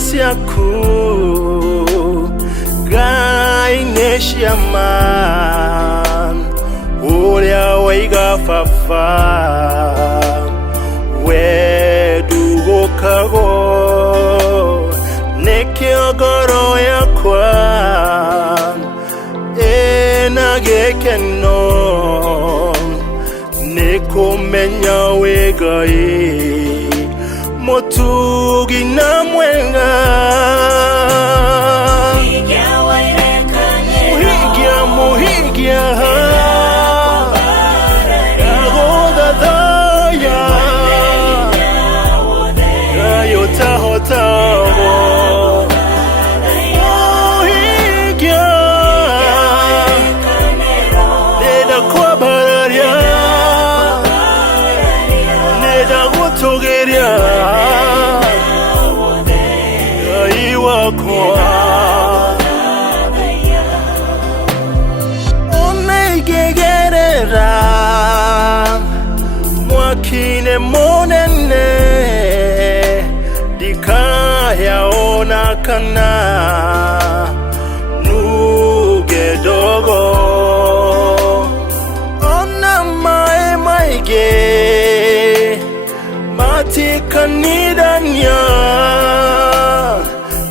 siaku Gai neshiaman Ulia waiga fafa Wedugo kago Nekiogoro yakwa Enagekeno Nekomenya wegai Motugi na mwenga Muhingia Agoda daya Ayota hotavo Muhingia Neda kwa bararia Neda gutogeria Mwakine Munene Dikaya onakana Nugedogo Ona mae maige Matikanidanya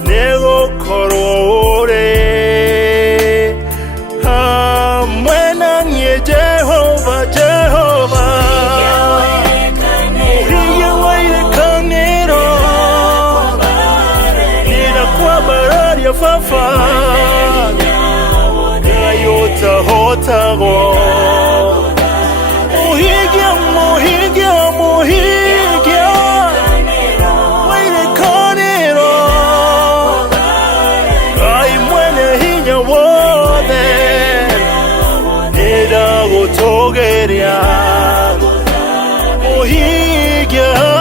Nego korore Hamwena nye Jehovah Muhingia waile kanero Nina kwa bararia fafa Ayota hotago Muhingia waile kanero Kai mwene hinya wode Nida gutogeria Muhingia